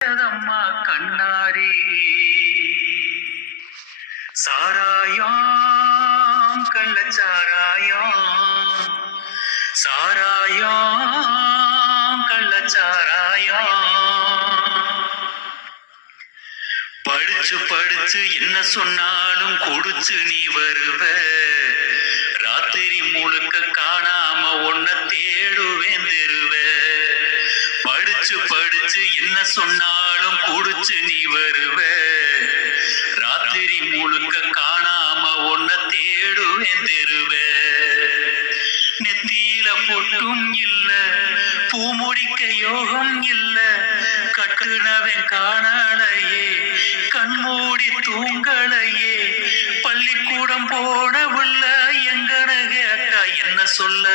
அம்மா கண்ணாடி சாராயம் கள்ளச்சாராயம் சாராயம் கள்ளச்சாராயம் படிச்சு படிச்சு என்ன சொன்னாலும் குடிச்சு நீ வருவ ராத்திரி முழுக்க காணாம ஒன்ன தேடுவேன் தெருவ படிச்சு படிச்சு என்ன சொன்னாலும் குடிச்சு நீ வருவ ராத்திரி முழுக்க காணாம ஒன்ன தேடுவேன் தெருவ நெத்தியில பொட்டும் இல்ல பூமுடிக்க யோகம் இல்ல கட்டுனவன் காணலையே கண்மூடி தூங்கலையே பள்ளிக்கூடம் போனவுள்ள எங்கனக அக்கா என்ன சொல்ல